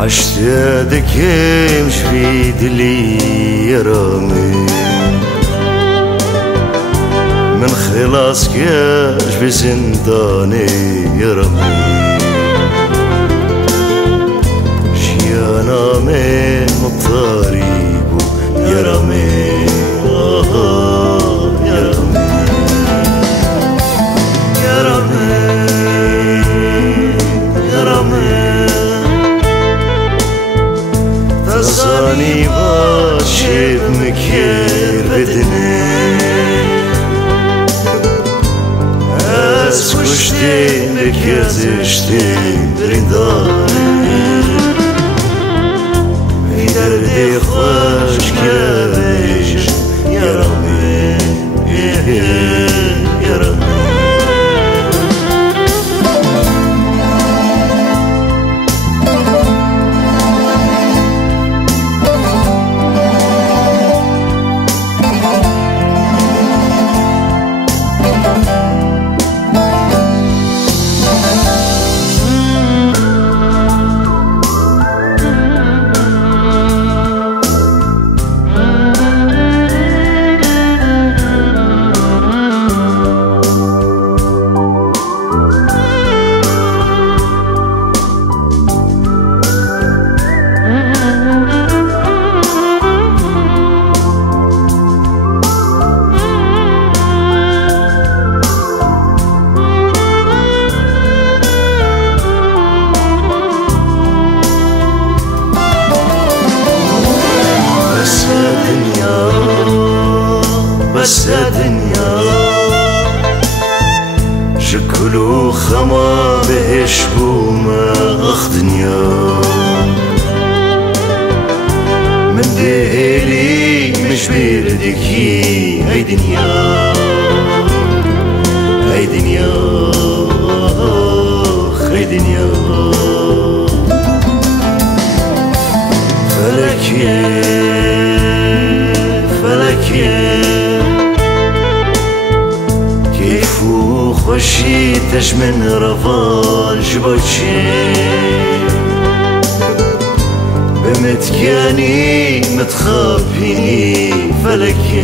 اشتيادك مش في دلي يا رامي من خلاصك ياش في زنداني يا رامي شيانا من مطاريبو يا رامي يا رامي يا رامي يا رامي تزاني باشب مكير بدني از کشتیم بکزشتیم رندانه بی دردی خوش کردیش یرامی یرامی بس الدنيا شكلو خما بهش بوما اخ دنيا من دهلي مش بيردكي هاي دنيا هاي دنيا هاي دنيا فلكي فلكي خوشی تش من رفاج باشی بمتكاني متخافيني فلكي